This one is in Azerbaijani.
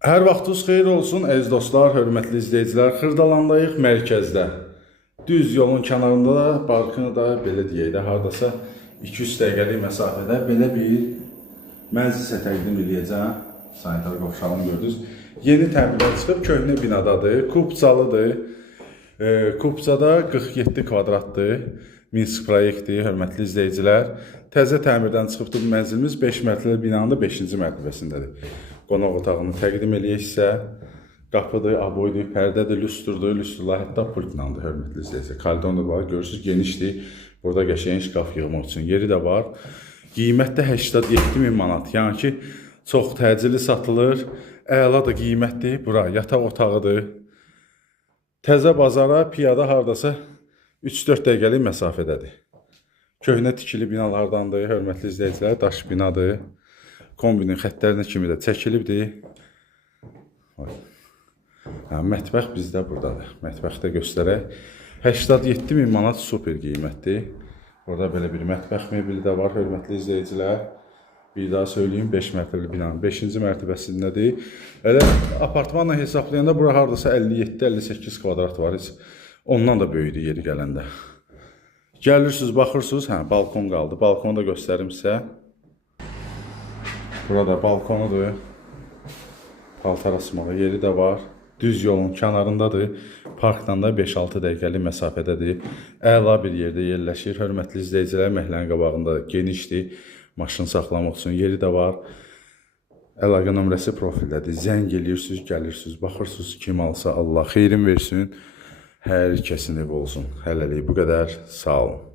Hər vaxtınız xeyir olsun, əziz dostlar, hörmətli izləyicilər. Xırdalandayıq mərkəzdə. Düz yolun kənarında da, parkını da belə deyək də, hardasa 200 dəqiqəlik məsafədə belə bir mənzil sizə təqdim edəcəm. Sanitar qovşağını gördünüz. Yeni təmirdən çıxıb köhnə binadadır, kubcalıdır. Kubcada 47 kvadratdır. Minsk proyekti, hörmətli izləyicilər. Təzə təmirdən çıxıbdır bu mənzilimiz 5 mərtəbəli binanın da 5-ci mərtəbəsindədir. Qonaq otağını təqdim eləyək sizə. Qapıdır, aboydur, pərdədir, lüstrdur, lüstrlar hətta pultlandır, hörmətli izləyicilər. Kaldon da var, görürsünüz, genişdir. Burada qəşəng şkaf yığmaq üçün yeri də var. Qiymətdə 87 min manat, yəni ki, çox təcili satılır. Əla da qiymətdir. Bura yataq otağıdır. Təzə bazara piyada hardasa 3-4 dəqiqəlik məsafədədir. Köhnə tikili binalardandır, hörmətli izləyicilər, daş binadır. Kombinin xəttlərinə kimi də çəkilibdir. Mətbəx bizdə buradadır. Mətbəxdə göstərək. 87 min manat super qiymətdir. Burada belə bir mətbəx mebeli də var, hörmətli izləyicilər. Bir daha söyleyeyim, 5 mərtəbəli binanın 5-ci mərtəbəsindədir. Elə apartmanla hesablayanda bura hardasa 57-58 kvadrat var. Ondan da böyüdür yeri gələndə. Gəlirsiniz, baxırsınız, balkon qaldı. Balkonu da göstərim sizə. Burada balkonudur. Paltar asmağa yeri də var. Düz yolun kənarındadır. Parkdan da 5-6 dəqiqəlik məsafədədir. Əla bir yerdə yerləşir. Hörmətli izləyicilər, məhəllənin qabağında genişdir. Maşın saxlamaq üçün yeri də var. Əlaqə nömrəsi profildədir. Zəng eləyirsiniz, gəlirsiniz, baxırsınız, kim alsa Allah xeyrin versin. Hər kəsin evi olsun. Hələlik bu qədər. Sağ olun.